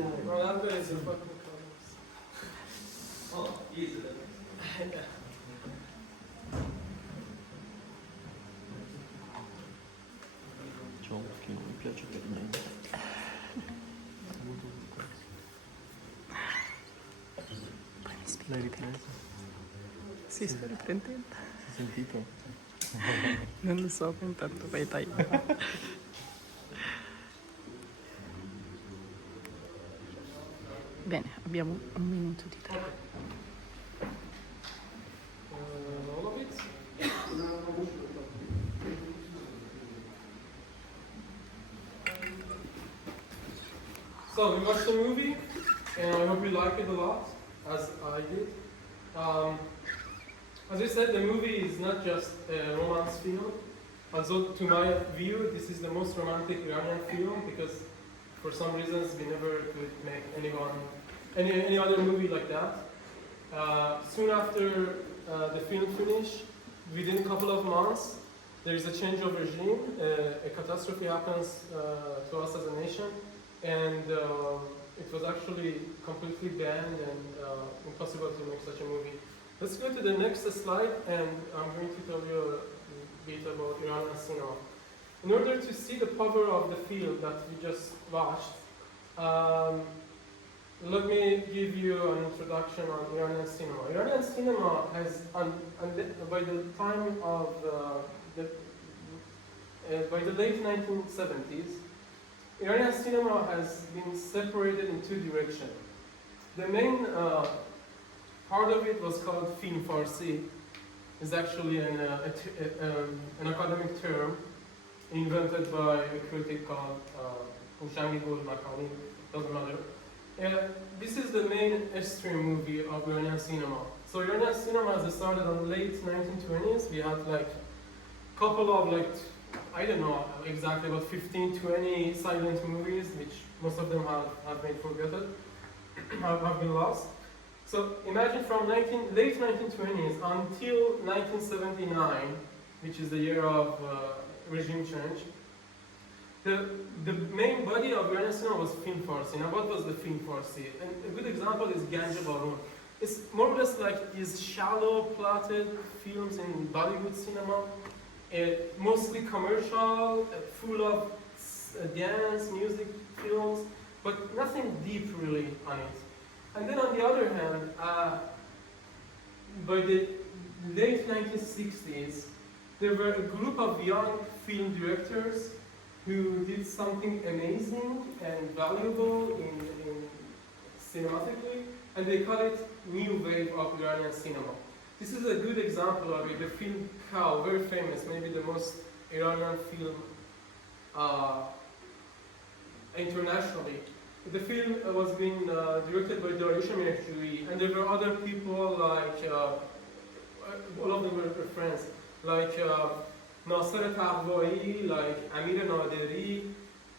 Well, that is a fucking colors. Oh, easy. Ciao, che non mi piace per niente. L'hai ripreso? Sì, sto riprendendo. Si è sentito? Non lo so, intanto fai time. Bene, abbiamo un minuto di tempo. All of it. So we watched the movie, and I hope you like it a lot, as I did. As I said, the movie is not just a romance film. Although, to my view, this is the most romantic Iranian film because, for some reasons, we never could make any other movie like that. Soon after the film finished, within a couple of months, there is a change of regime. A catastrophe happens to us as a nation, and it was actually completely banned and impossible to make such a movie. Let's go to the next slide, and I'm going to tell you a bit about Iranian cinema. In order to see the power of the film that we just watched, let me give you an introduction on Iranian cinema. Iranian cinema has, by the time of by the late 1970s, Iranian cinema has been separated in two directions. The main part of it was called film Farsi. It's actually an academic term invented by a critic called Makani, doesn't matter. This is the mainstream movie of Iranian cinema. So Iranian cinema has started in the late 1920s. We had like a couple of I don't know exactly about 15, 20 silent movies, which most of them have been forgotten, have been lost. So imagine from late 1920s until 1979, which is the year of regime change, the main body of Iranian cinema was film Farsi. Now what was the film Farsi? And a good example is Ganj Barun. It's more or less like these shallow plotted films in Bollywood cinema, mostly commercial, full of dance, music films, but nothing deep really on it. And then on the other hand, by the late 1960s, there were a group of young film directors who did something amazing and valuable in cinematically, and they call it new wave of Iranian cinema. This is a good example of it. The film Cow, very famous, maybe the most Iranian film internationally. The film was being directed by Dar Emtedad, and there were other people like, all of them were friends, like Nasser Taqvai, like Amir Naderi.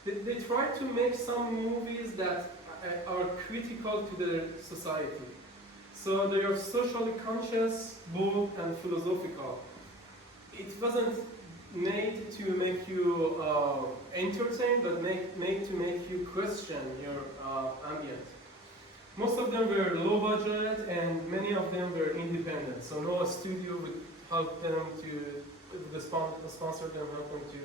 They tried to make some movies that are critical to the society. So they are socially conscious, bold, and philosophical. It wasn't made to make you entertain, but made to make you question your ambient. Most of them were low budget, and many of them were independent. So no studio would help them the sponsor them help them to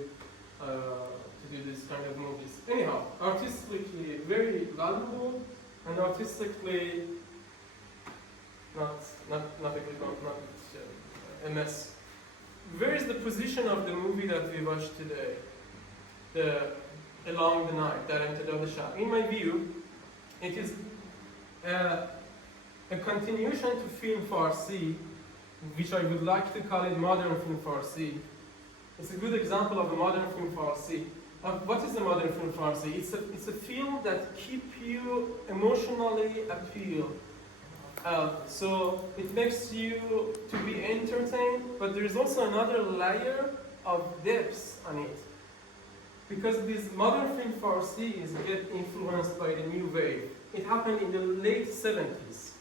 do this kind of movies. Anyhow, artistically very valuable, and artistically not a mess. Where is the position of the movie that we watched today? Along the Night, Dar Emtedad Shab. In my view, it is a continuation to film Farsi, which I would like to call it modern film Farsi. It's a good example of a modern film Farsi. What is a modern film Farsi? It's a film that keeps you emotionally appealed. So it makes you to be entertained, but there is also another layer of depth on it. Because this modern film Farsi is get influenced by the new wave. It happened in the late 70s.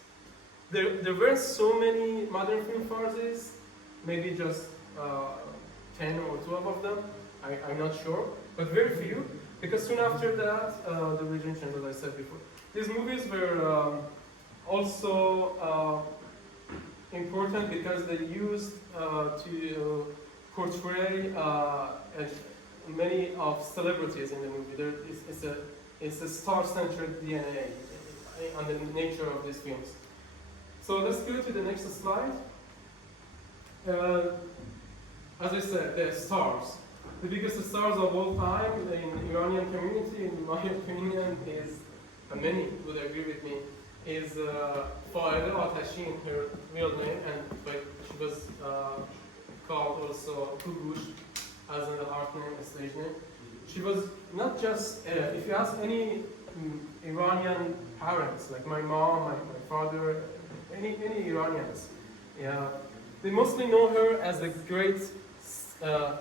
There weren't so many modern film Farsis, maybe just 10 or 12 of them, I'm not sure, but very few. Because soon after that, the regime changed, as I said before. These movies were also important because they used to portray many of celebrities in the movie. It's a star-centered DNA on the nature of these films. So let's go to the next slide. As I said, the stars. The biggest stars of all time in the Iranian community, in my opinion, is, and many would agree with me, is Faegheh Atashin, her real name, but she was called also Googoosh as an art name, a stage name. She was not just, if you ask any Iranian parents, like my mom, my father, any Iranians, yeah, they mostly know her as a great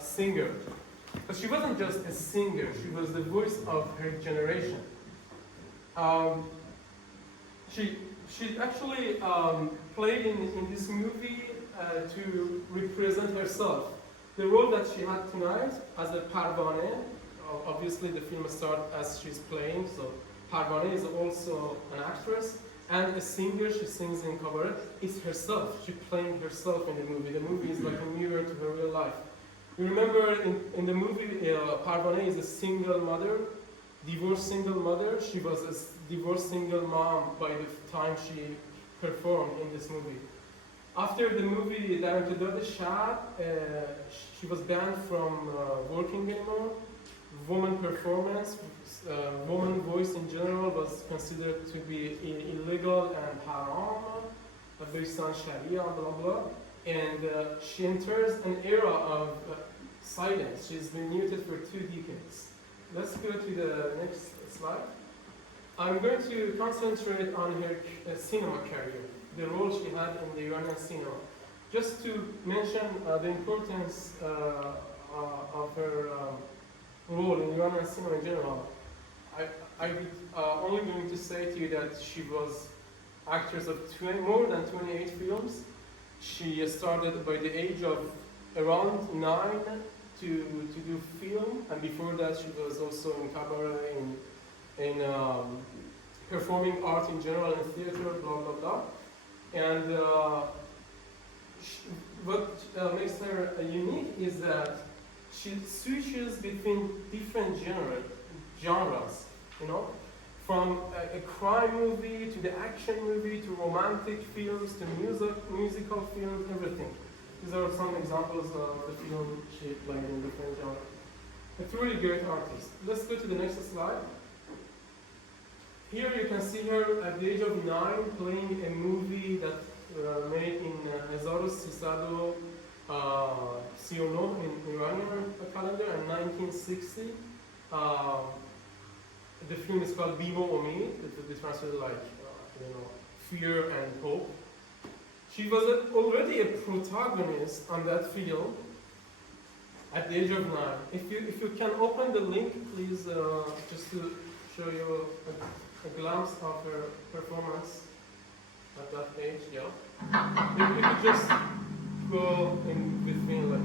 singer. But she wasn't just a singer, she was the voice of her generation. She actually played in this movie to represent herself. The role that she had tonight as a Parvaneh, obviously the film starts as she's playing, so Parvaneh is also an actress and a singer. She sings in cabaret. It's herself. She's playing herself in the movie. The movie is like a mirror to her real life. You remember in the movie, Parvaneh is a single mother, divorced single mother. She was a divorced single mom by the time she performed in this movie. After the movie Dar Emtedad Shab, she was banned from working anymore. Woman performance, woman voice in general was considered to be illegal and haram, based on Sharia, blah blah. And she enters an era of silence. She's been muted for 2 decades. Let's go to the next slide. I'm going to concentrate on her cinema career, the role she had in the Iranian cinema. Just to mention the importance of her role in Iranian cinema in general, I'm only going to say to you that she was actress of more than 28 films. She started by the age of around 9 to do film, and before that she was also in cabaret, in performing art in general, in theater, blah blah blah. And what makes her unique is that she switches between different genres, you know, from a crime movie to the action movie to romantic films to musical films, everything. These are some examples of the film she played in different genres. A truly great artist. Let's go to the next slide. Here you can see her at the age of 9 playing a movie that made in 1339 in Iranian calendar and 1960. The film is called Bimo Omid. It would be translated like, fear and hope. She was already a protagonist on that film at the age of 9. If you can open the link, please, just to show you a glimpse of her performance at that age. Yeah. If you could just go in with me like.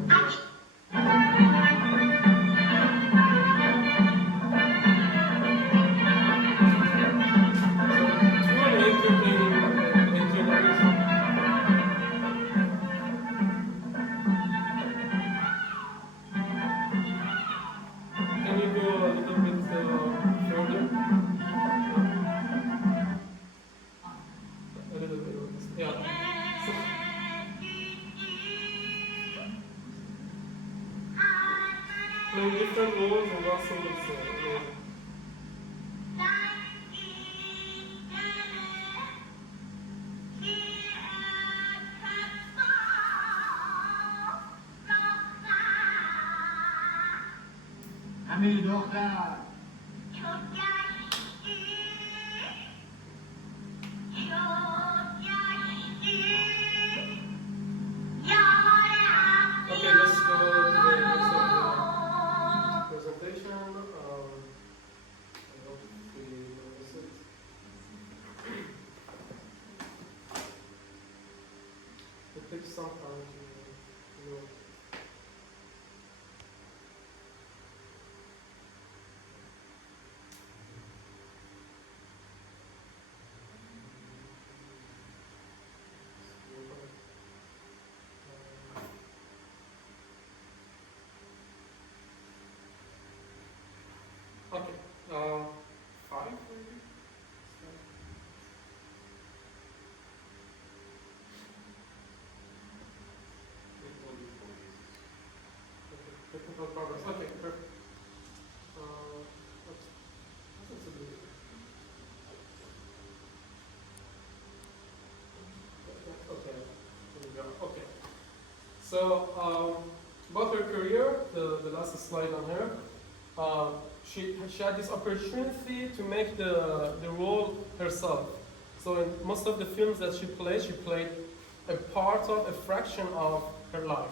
Playing different roles in one single scene. همین دختر Okay, let's go to the next presentation. I hope we notice it. It takes some time to load. So, about her career, the last slide on her, she had this opportunity to make the role herself. So in most of the films that she played a part of, a fraction of her life.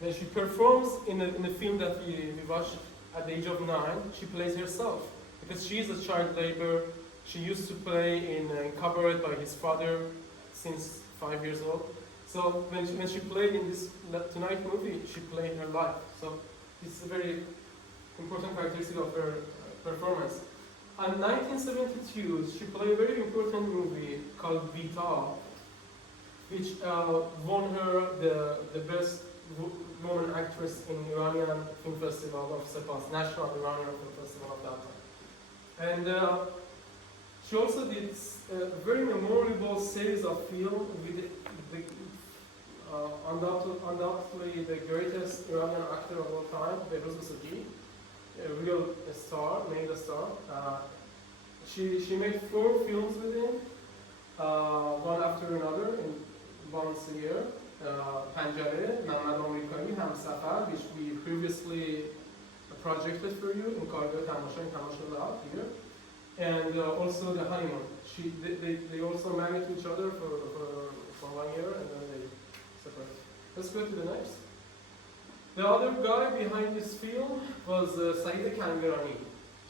When she performs in a film that we watched at the age of 9, she plays herself. Because she is a child labor. She used to play in cabaret by his father since 5 years old. So when she played in this Tonight movie, she played her life. So it's a very important characteristic of her performance. In 1972, she played a very important movie called Vita, which won her the best woman actress in Iranian Film Festival of Sepas, National Iranian Film Festival of that time. And she also did a very memorable series of films with undoubtedly the greatest Iranian actor of all time, Behrouz Vossoughi, a real star, made a star. She made 4 films with him, one after another, in once a year. Panjare, Mamad Amerikani, Hamsafar, which we previously projected for you in Karga Tamasha and Tamasha Lab here. And also The Honeymoon. They also married to each other for 1 year and then they separated. Let's go to the next. The other guy behind this film was Saeed Kangarani.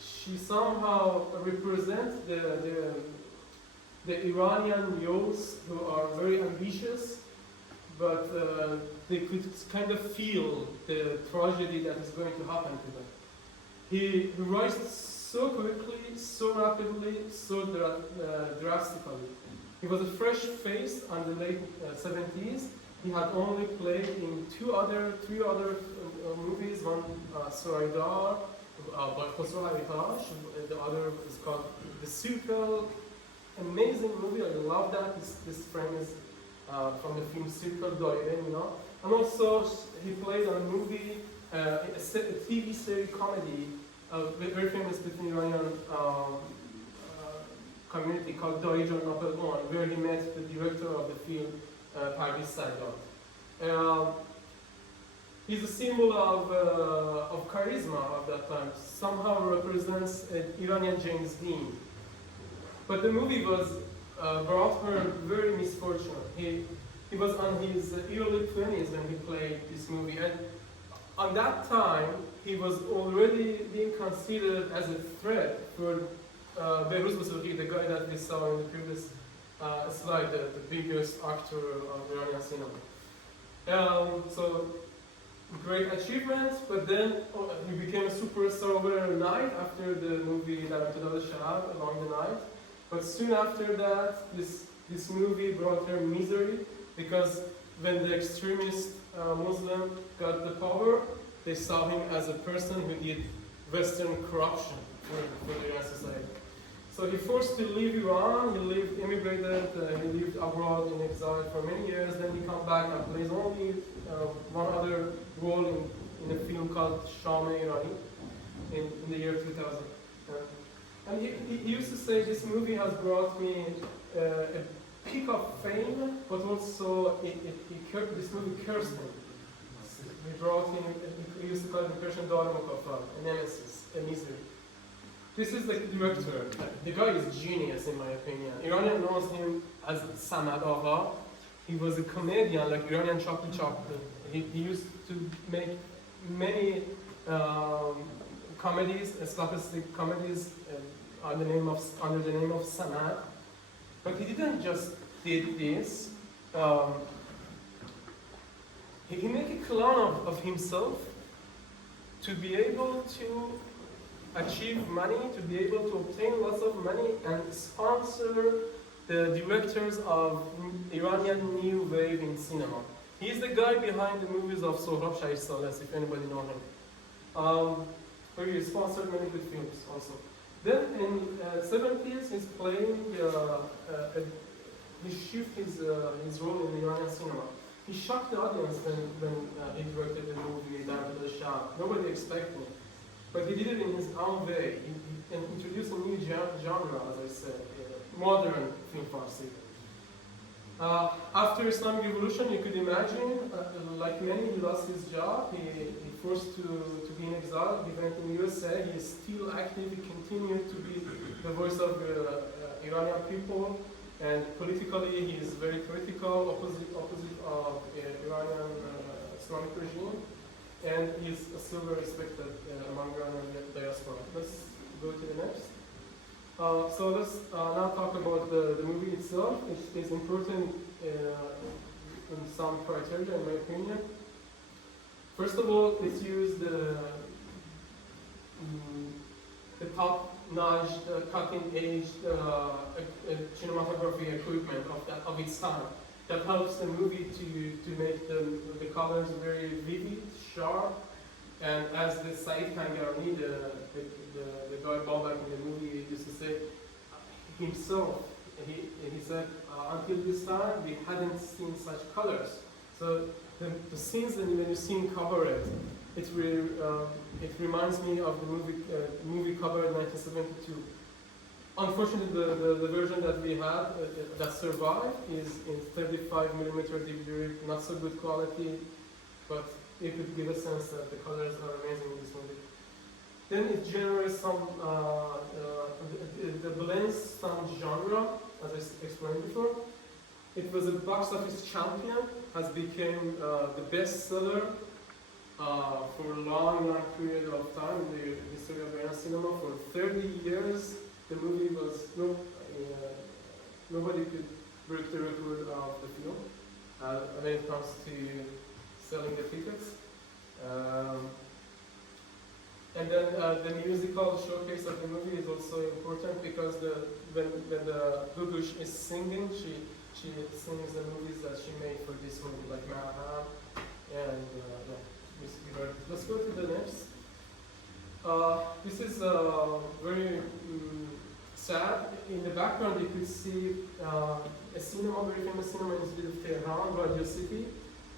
She somehow represents the Iranian youths who are very ambitious, but they could kind of feel the tragedy that is going to happen to them. He writes so quickly, so rapidly, so drastically. He was a fresh face on the late 70s. He had only played in 3 other movies, one Suraydar, by Faegheh Atashin, the other is called The Circle. Amazing movie, I love that. This frame is from the film Circle Daire, you know. And also he played on a movie, a TV series comedy, very famous between Iranian community called Daijan Napel 1, where he met the director of the film, Faegheh Atashin. He's a symbol of charisma of that time. Somehow represents an Iranian James Dean. But the movie was brought her very misfortune. He was on his early 20s when he played this movie, and on that time he was already being considered as a threat for Behrouz Vossoughi, the guy that we saw in the previous slide, the biggest actor of Iranian cinema. So great achievement, but then he became a superstar overnight after the movie Dar Emtedad Shab, Along the Night. But soon after that, this movie brought her misery, because when the extremist Muslim got the power, they saw him as a person who did Western corruption for the Iranian society. So he forced to leave Iran, he immigrated, he lived abroad in exile for many years, then he come back and plays only one other role in a film called Sham Irani in the year 2000. And he used to say, this movie has brought me a peak of fame, but also this movie cursed him. He brought him, he used to call it in Persian Dar Emtedad, a nemesis, a misery. This is the director. The guy is genius in my opinion. Iranian knows him as Samad Agha. He was a comedian like Iranian Chaplin. He used to make many comedies, slapstick comedies under the name of Samad. But he didn't just did this. He made a clone of himself to be able to achieve money, to be able to obtain lots of money and sponsor the directors of Iranian new wave in cinema. He's the guy behind the movies of Sohrab Shahid Sales, if anybody knows him. Where he sponsored many good films also. Then in 70s, he's playing, he shifted his role in Iranian cinema. He shocked the audience when he directed the movie Dar Emtedad Shab. Nobody expected it. But he did it in his own way. He introduced a new genre, as I said, modern film Farsi. After Islamic Revolution, you could imagine, like many, he lost his job. He forced to be in exile. He went in USA. He is still active. He continued to be the voice of the Iranian people. And politically, he is very critical, opposite of Iranian Islamic regime. And he is still very respected among Iranian diaspora. Let's go to the next. So let's now talk about the movie itself. It is important in some criteria, in my opinion. First of all, it used the top-notch, cutting-edge cinematography equipment of its time. That helps the movie to make the colors very vivid, sharp, and as the Saeed Kangarani, the guy Babak in the movie used to say himself, he said, until this time we hadn't seen such colors. So the scenes that when you see in Cabaret, it reminds me of the movie Cabaret 1972. Unfortunately, the version that we had that survived is in 35mm DVD, not so good quality, but it could give a sense that the colors are amazing in this movie. Then it generates some, the blends some genre, as I explained before. It was a box office champion, has become the bestseller for a long period of time in the history of Iranian cinema. For 30 years, the movie was, nobody could break the record of the film when it comes to selling the tickets. And then the musical showcase of the movie is also important because when the Googoosh is singing, she sings the movies that she made for this movie, like Marham, and let's go to the next. This is very sad. In the background, you could see a cinema, very famous cinema in the city of Tehran, Radio City.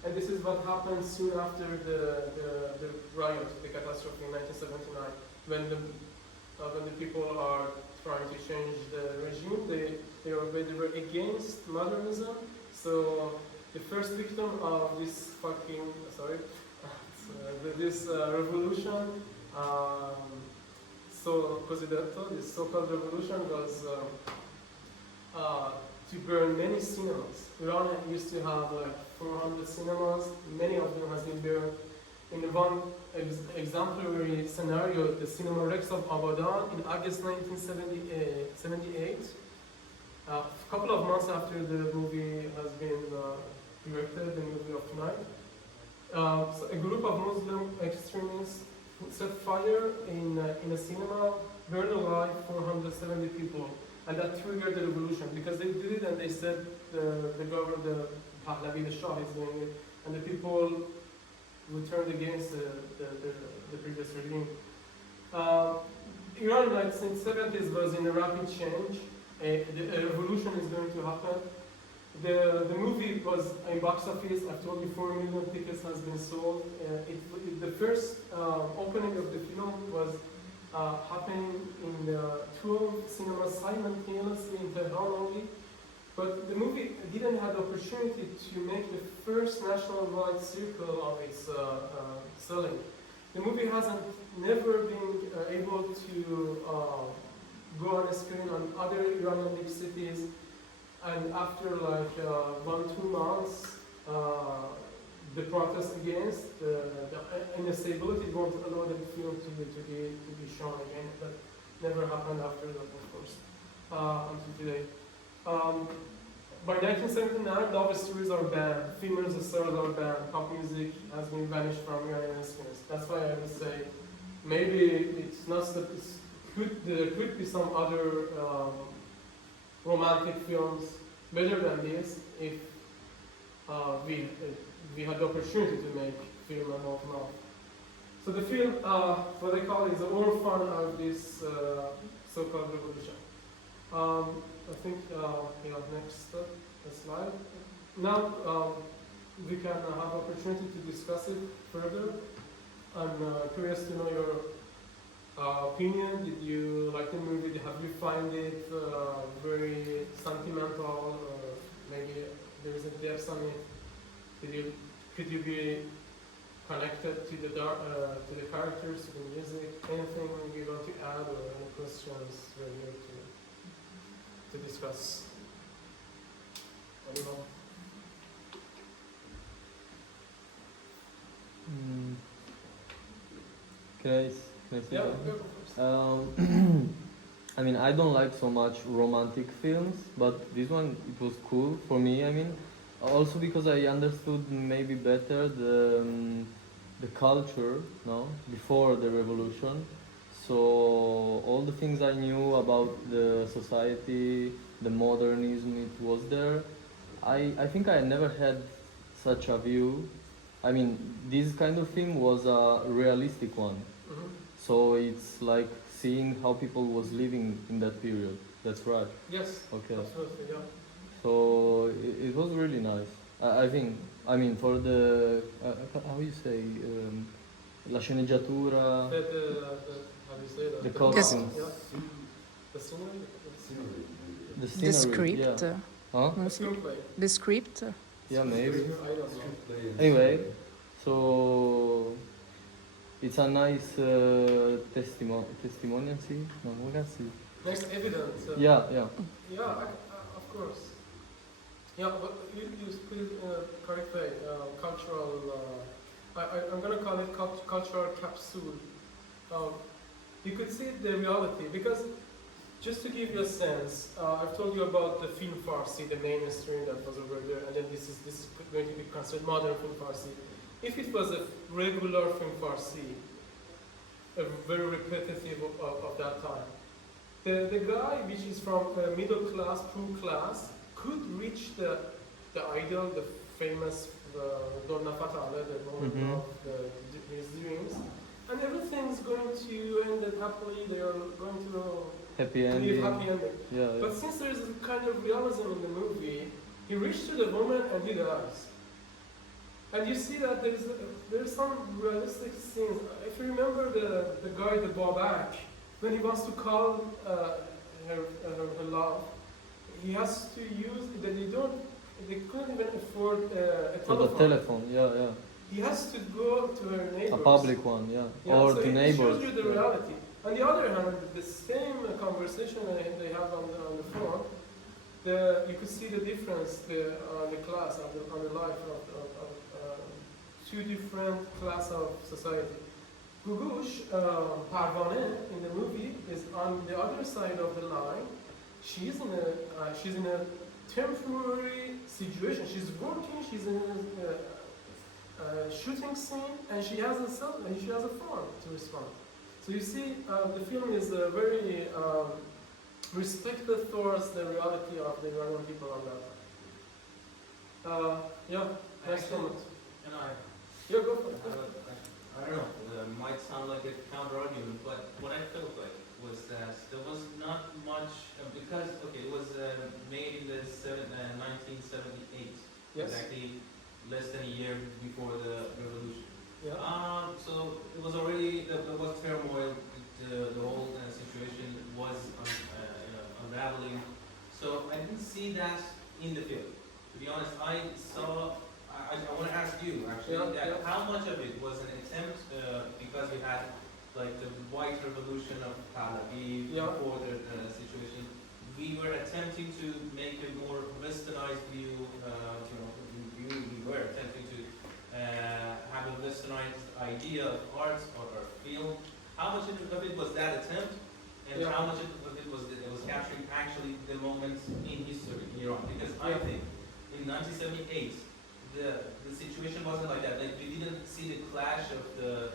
And this is what happened soon after the riot, the catastrophe in 1979, when the people are trying to change the regime. They were against modernism. So the first victim of this this revolution, this so-called revolution was to burn many cinemas. Iran used to have like 400 cinemas. Many of them has been burned. In one exemplary scenario, the Cinema Rex of Abadan in August 1978, a couple of months after the movie has been directed, the movie of tonight, so a group of Muslim extremists set fire in a cinema, burned alive 470 people. And that triggered the revolution because they did it and they said the government, the Pahlavi, the Shah is doing it, and the people who turned against the previous regime. Iran in the 1970s was in a rapid change. A revolution is going to happen. The movie was in box office. I've told you 4 million tickets has been sold. The first opening of the film was happening in 12 cinemas simultaneously in Tehran only. But the movie didn't have the opportunity to make the first national-wide circle of its selling. The movie hasn't never been able to go on a screen on other Iranian big cities. And after like 1-2 months, the protest against the instability won't allow the film to be shown again. That never happened after that, of course, until today. By 1979, love stories are banned, female stars are banned, pop music has been banished from Iranian screens. That's why I would say maybe it's not that there could be some other romantic films better than this if we had the opportunity to make film about love. So the film, what I call it, is the orphan of this so-called revolution. I think, next slide. Now we can have opportunity to discuss it further. I'm curious to know your opinion. Did you like the movie? Have you find it very sentimental, or maybe there is a depth on it. Could you be connected to the to the characters, to the music? Anything you want to add or any questions we're here to discuss? Anyone? Can I say Yeah, something? go first. I mean, I don't like so much romantic films, but this one, it was cool for me. I mean, also because I understood maybe better the culture, no, before the revolution. So all the things I knew about the society, the modernism, it was there. I think I never had such a view. I mean, this kind of film was a realistic one. Mhm. So it's like seeing how people was living in that period. That's right. Yes, Okay. absolutely, yeah. So it was really nice. I think. I mean, for the how you say la sceneggiatura, How do you say that? the The costumes, yeah. The scenery? the The scenery. script. Yeah. Huh? The screenplay. The script. Yeah, maybe. I don't know. Anyway, so it's a nice testimonial. See? No, ragazzi. Next evidence. Yeah, yeah. Yeah, of course. Yeah, but you please correct me. Cultural. I'm gonna call it cultural capsule. You could see the reality because, just to give you a sense, I've told you about the film Farsi, the mainstream that was over there, and then this is going to be considered modern film Farsi. If it was a regular film Farsi, a very repetitive of that time, the guy which is from middle class, poor class, could reach the ideal, the famous Donna Fatale, the woman of his dreams, and everything's going to end happily. They are going to Happy live ending. happy ending. Yeah, But since there is a kind of realism in the movie, he reaches to the woman and he dies. And you see that there's some realistic scenes. If you remember the guy, the Babak, when he wants to call her love, he has to use that they couldn't even afford a For the telephone, yeah. He has to go to her neighbors. A public one, yeah. Yeah, Or so to it neighbors. shows you the reality. On the other hand, the same conversation they have on the phone, you could see the difference on the class, on the life of two different class of society. Googoosh, Parvane in the movie is on the other side of the line. She's in a temporary situation. She's working. She's in a shooting scene, and she has a phone to respond. So you see, the film is very respected towards the reality of the Iranian people on that. Yeah, next comment. And Yeah, go for it. I don't know, it might sound like a counter argument, but what I felt like was that there was not much, because, okay, it was made in the 1978, Yes. exactly less than a year before the revolution. Yeah. So it was already, there was turmoil, the whole situation was unraveling. So I didn't see that in the film. To be honest, I want to ask you actually, how much of it was an attempt, because we had like the white revolution of Pahlavi before the situation, we were attempting to make a more westernized view, we were attempting to have a westernized idea of art or film. How much of it was that attempt, and how much of it was capturing actually the moments in history in Iran? Because I think in 1978, the situation wasn't like that. Like we didn't see the clash of the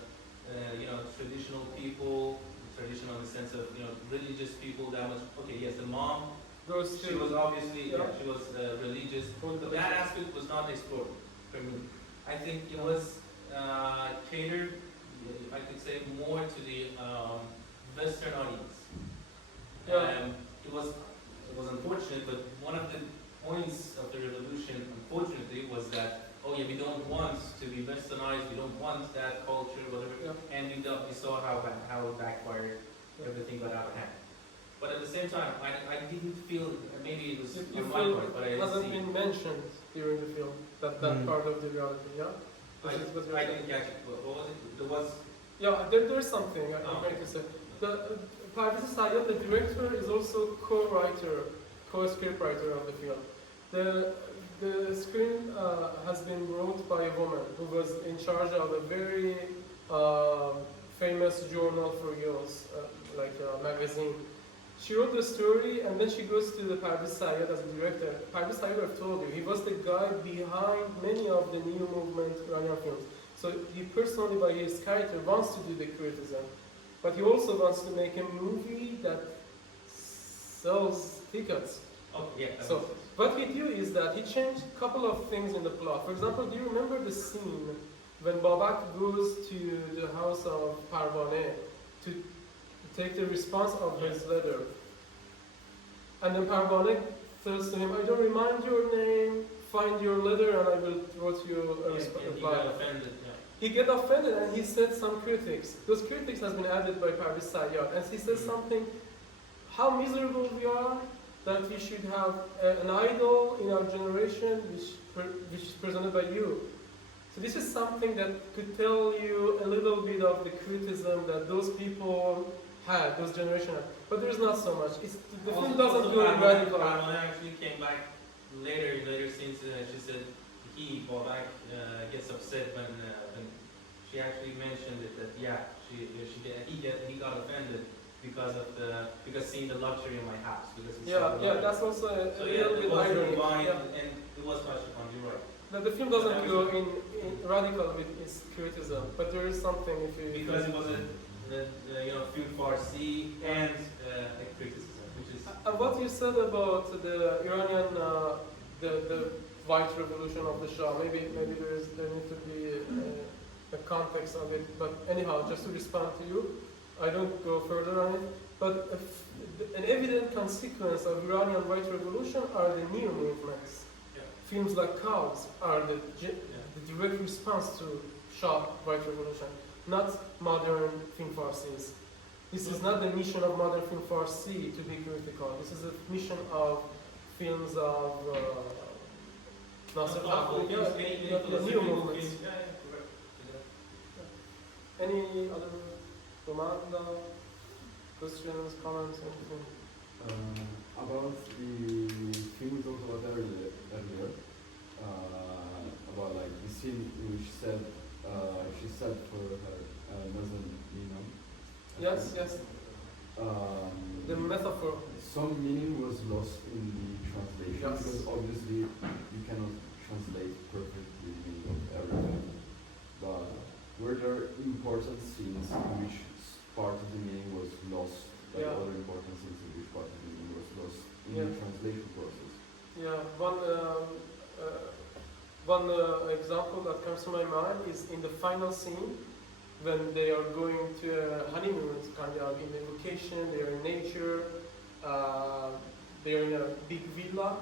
traditional people, traditional in the sense of religious people that much. Okay, yes, the mom. She was obviously she was religious, but that aspect was not explored for me. I think it was catered, I could say, more to the Western audience. It was unfortunate, but one of the points of the revolution, unfortunately, was that we don't want to be westernized, we don't want that culture, whatever, and we saw how it backfired, everything got out of hand. But at the same time, I didn't feel maybe it was You on my feel part, but I it didn't hasn't see. been mentioned during the film, that part of the reality, yeah? This is what you're I saying. didn't catch it. What was it? There was. Yeah, there's something I'm going to say. Faegheh Atashin, the director, is also co-writer, co-scriptwriter of the film. The screen has been wrote by a woman who was in charge of a very famous journal for girls, like a magazine. She wrote the story and then she goes to the Faegheh Atashin as a director. Faegheh Atashin, I've told you, he was the guy behind many of the new movement Iranian films. So he personally, by his character, wants to do the criticism, but he also wants to make a movie that sells tickets. Oh, yeah. So what he do is that he changed a couple of things in the plot. For example, do you remember the scene when Babak goes to the house of Parvaneh to take the response of his letter? And then Parvaneh says to him, I don't remind your name, find your letter and I will write you a reply. He got offended. Yeah. He get offended and he said some critics. Those critics has been added by Faegheh Atashin, and he says something, how miserable we are that we should have an idol in our generation which is presented by you. So this is something that could tell you a little bit of the criticism that those people had, those generation had. But there's not so much. The film doesn't go radical. Parvaneh actually came back later since she said Babak gets upset when she actually mentioned it that he got offended because seeing the luxury in my house That's also a it little bit was ironic. divine Yeah. and it was touched upon. You're right. The film doesn't go in radical with its criticism, but there is something if you Because it was a film Farsi and a criticism, which is what you said about the Iranian the white revolution of the Shah, maybe there needs to be a context of it. But anyhow, just to respond to you, I don't go further on it. But an evident consequence of Iranian white revolution are the new movements. Films like Cows are the direct response to Shah white revolution, not modern film Farsis. This is not the mission of modern film Farsi to be critical. This is a mission of films of Nasser Kafur, the new movements. Any other domanda, questions, comments, anything? About the film we talked about earlier, about like the scene which said she said for her Muslim imam. Yes. The metaphor. Some meaning was lost in the translation because obviously you cannot translate perfectly the meaning of everything. But were there important scenes in which part of the meaning was lost? Like other important scenes in which part of the meaning was lost in the translation process? Yeah, one example that comes to my mind is in the final scene when they are going to a honeymoon, kind of in a vacation, they are in nature, they are in a big villa,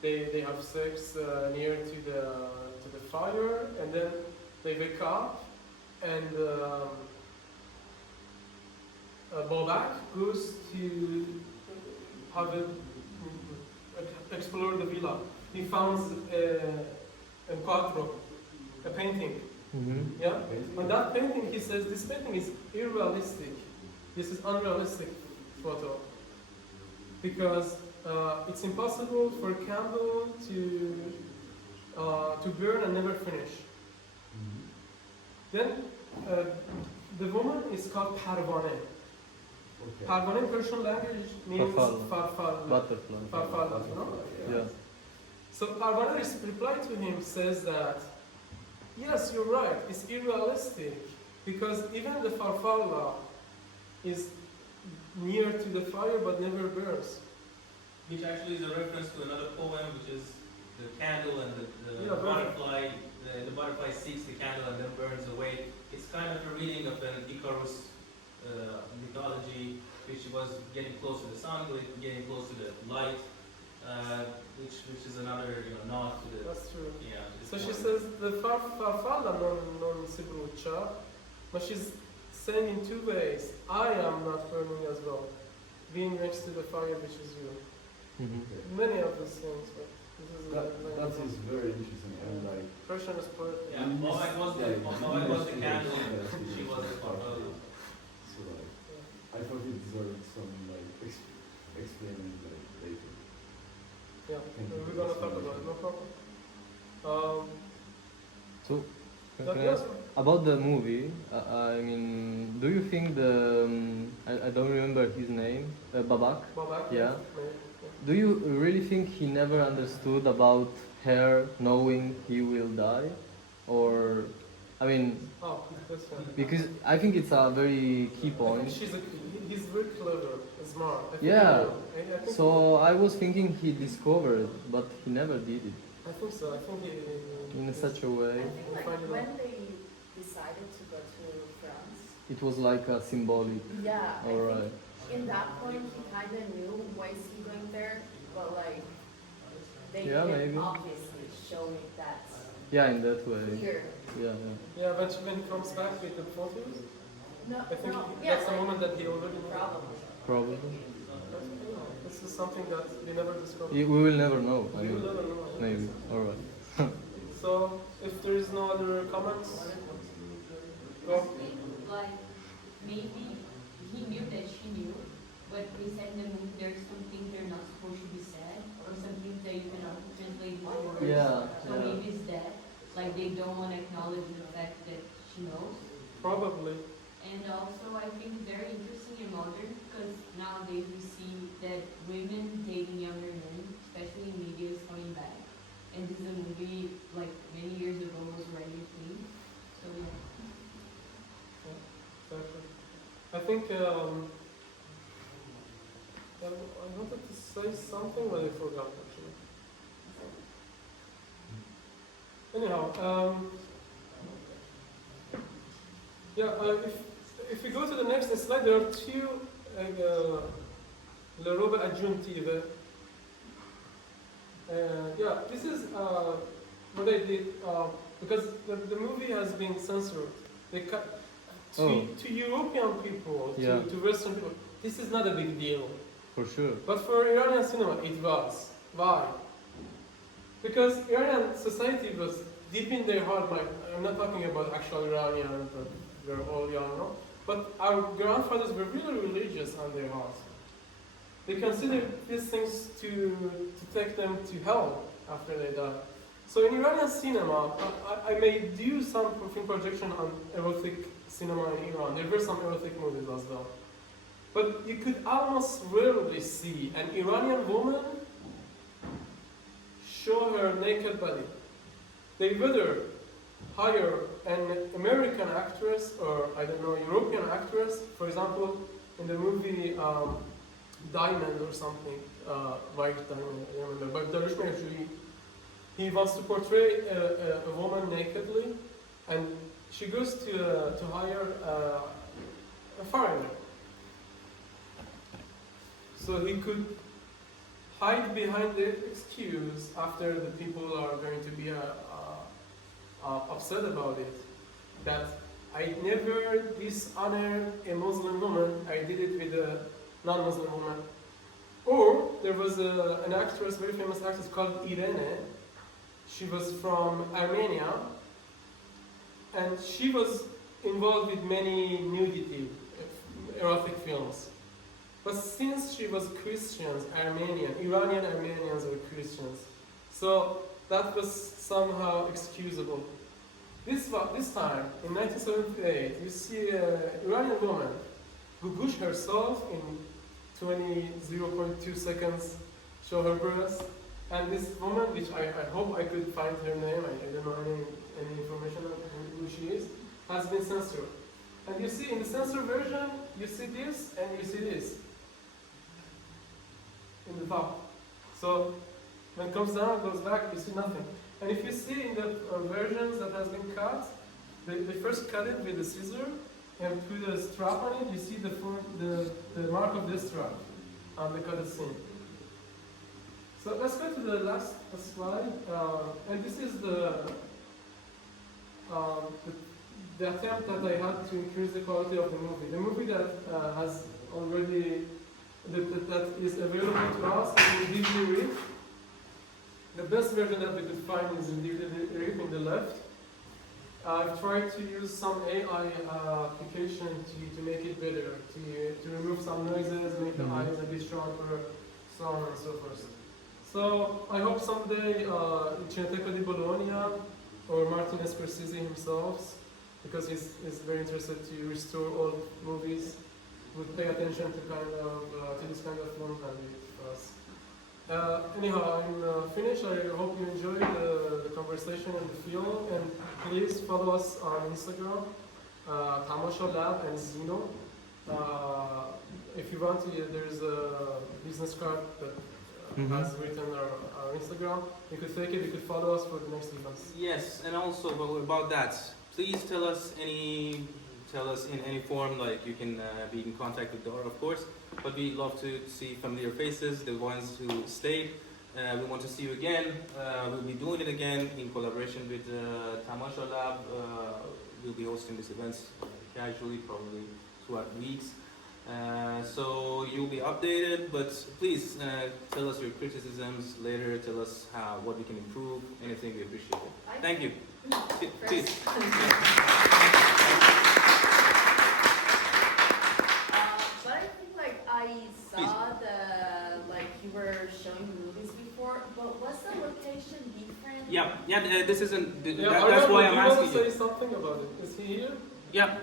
they have sex near to the fire, and then they wake up and Babak goes to have explore the villa. He finds a quadro, a painting. Mm-hmm. Yeah? On that painting, he says, this painting is unrealistic. This is unrealistic photo. Because it's impossible for a candle to burn and never finish. Then the woman is called Parvaneh. Okay. Parvaneh in Persian language means farfalla. Butterfly. Farfalla, you know? Yeah. So Parvaneh's reply to him says that, yes, you're right, it's unrealistic because even the farfalla is near to the fire but never burns. which actually is a reference to another poem, which is the candle and the Yeah, butterfly. The butterfly seeks the candle and then burns away. It's kind of a reading of an Icarus mythology, which was getting close to the sun, getting close to the light, which is another nod to the. That's true. Yeah. So she says the farfalla non si brucia, but she's saying in two ways. I am not burning as well, being next to the fire, which is you. Many of these things, but this is That is very interesting and like Persian is part. Yeah, Babak was the candle, she was the photo. so like I thought it deserved some like explaining like later. Yeah, Thank you we're for gonna the talk about it, no problem. So, can But I yes, ask about the movie? I mean, do you think the I don't remember his name, Babak? Babak, Yeah. maybe, Do you really think he never understood about her knowing he will die, or I mean, Oh, that's fine. because I think it's a very key I think point. he's very clever, smart. I think Yeah. I think So I was thinking he discovered, but he never did it I think so. I think in such a way. I think like Find it when out. they decided to go to France, It was like a symbolic. yeah, I Alright. think in that point he kind of knew why is he going there, but like they Yeah, didn't maybe. obviously show me that Yeah, in that way. clear. Yeah, yeah. yeah, but when he comes back with the photos, No, I think no, that's the like, moment that he already knew. probably. Probably. This is something that we never discovered. We will never know. I We will mean, never know. maybe. Alright. So, if there is no other comments, go. Like, maybe he knew that she knew, but they said in the movie there's some things they're not supposed to be said, or some things that you cannot translate into words. Yeah, So yeah. maybe it's that. Like, they don't want to acknowledge the fact that she knows. Probably. And also, I think it's very interesting and modern, because nowadays we see that women dating younger men, especially in media, is coming back. And this is a movie, like, many years ago was already a thing. So, yeah. Exactly. I think I wanted to say something, but I forgot actually. Anyhow, if we go to the next slide, there are two le robe aggiuntive. Yeah, this is what I did because the movie has been censored. They cut to European people, Yeah. to Western people. This is not a big deal, For sure. but for Iranian cinema, it was. Why? Because Iranian society was deep in their heart. I'm not talking about actual Iranians, but they're all young, no? But our grandfathers were really religious on their hearts. They considered these things to take them to hell after they die. So in Iranian cinema, I may do some film projection on erotic cinema in Iran. There were some erotic movies as well. But you could almost rarely see an Iranian woman show her naked body. They whether hire an American actress or, I don't know, European actress, for example, in the movie Diamond or something, White Diamond, I don't remember, but Darush Meherjuri, he wants to portray a woman nakedly, and she goes to hire a foreigner. So he could hide behind the excuse after the people are going to be upset about it, that I never dishonored a Muslim woman, I did it with a non-Muslim woman. Or there was an actress, very famous actress called Irene. She was from Armenia, and she was involved with many nudity, erotic films. But since she was Christians, Iranian Armenians were Christians, so that was somehow excusable. This time, in 1978, you see an Iranian woman, Googoosh herself, in 0.2 seconds, show her breast, and this woman, which I hope I could find her name, I don't know any information on who she is, has been censored. And you see in the censored version, you see this and you see this in the top. So when it comes down, it goes back, you see nothing. And if you see in the versions that has been cut, they first cut it with a scissor and put a strap on it. You see the mark of this strap on the cutted scene. So let's go to the last slide. And this is the attempt that I had to increase the quality of the movie. The movie that has already that is available to us in DVD read. The best version that we could find is in DVD read in the left. I've tried to use some AI application to make it better, to remove some noises, make the eyes a bit sharper, so on and so forth. So I hope someday Cineteca di Bologna or Martin Scorsese himself, because he's very interested to restore old movies, would pay attention to to this kind of film and make it for us. Anyhow, I'm finished. I hope you enjoyed the conversation and the film, and please follow us on Instagram, Tamasha Lab and Zeno. If you want to, there's a business card that has written our Instagram. You could take it, you could follow us for the next events. Yes, and also about that, please tell us in any form, like you can be in contact with Dar, of course, but we love to see familiar faces, the ones who stayed. We want to see you again. We'll be doing it again in collaboration with Tamasha Lab. We'll be hosting these events casually, probably throughout weeks. So you'll be updated, but please tell us your criticisms later. Tell us what we can improve. Anything, we appreciate it. Thank you. Please. But I think I saw you were showing movies before, but was the location different? Yeah. This isn't. That's why I'm asking you. Say something about it. Is he here? Yeah.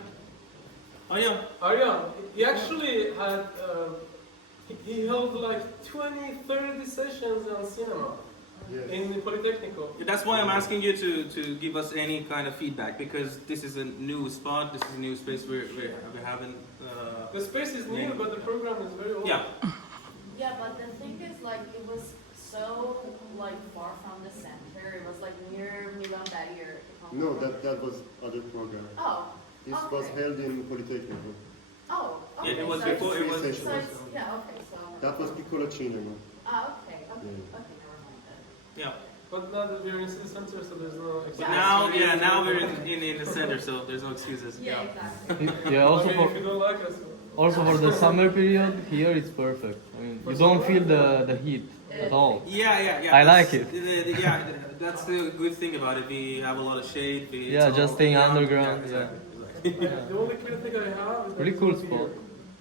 Aryan, he actually had, he held 20, 30 sessions on cinema in the Polytechnico. That's why I'm asking you to give us any kind of feedback, because this is a new spot, this is a new space we haven't... the space is new, but the program is very old. Yeah. Yeah, but the thing is, it was so, far from the center. It was, near Milan Barrier. No, that was other program. Oh. This was held in Polytechnico. Oh, okay. Yeah, it was so before, it was... So yeah, okay, so... That was Piccola Cinema. Okay, never mind then. Yeah. But now that we're in the center, so there's no excuse. But now we're in the center, so there's no excuses. Yeah, exactly. Yeah, also if you don't like us... Also for the summer period, here it's perfect. I mean, you don't feel the heat at all. Yeah. I like it. Yeah, that's the good thing about it. We have a lot of shade. Yeah, just staying underground. Yeah. The only critic I have is Really cool spot.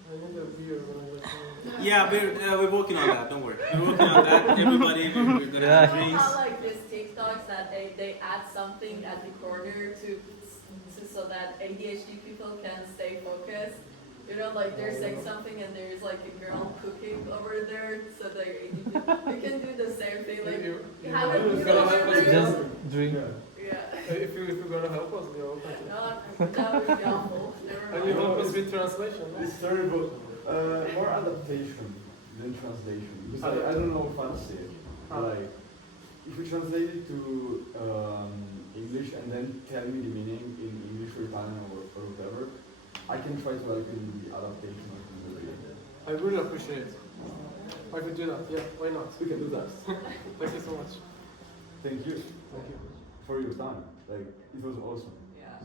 I need a beer when I Yeah, we're working on that. Don't worry. We're working on that. Everybody, we're gonna have drinks. How these TikToks that they add something at the corner to so that ADHD people can stay focused. You know, they're saying something and there's a girl cooking over there, so you can do the same thing. You have a meal over there. Just drink. Yeah. If you're gonna help us, we're open to it. No, that would be awful. Never And you mind. help us with translation. It's terrible. More adaptation than translation. Because I don't know Farsi. If you translate it to English and then tell me the meaning in English or Italian or whatever, I can try to help in the adaptation of the movie. I really appreciate it. I could do that, yeah, why not? We can do that. Thank you so much. Thank you Thank you. for your time. It was awesome. Yeah.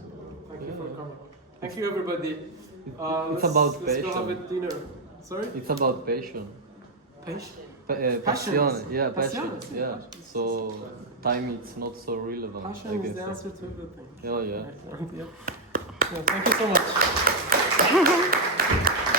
Thank you for coming. Thank you, everybody. It's about let's go have a passion. dinner. Sorry? It's about passion. Passion? Passion. Yeah, passion. Passion. Yeah. So time it's not so relevant. I Passion is guess. the answer to everything. Yeah. Yeah, thank you so much.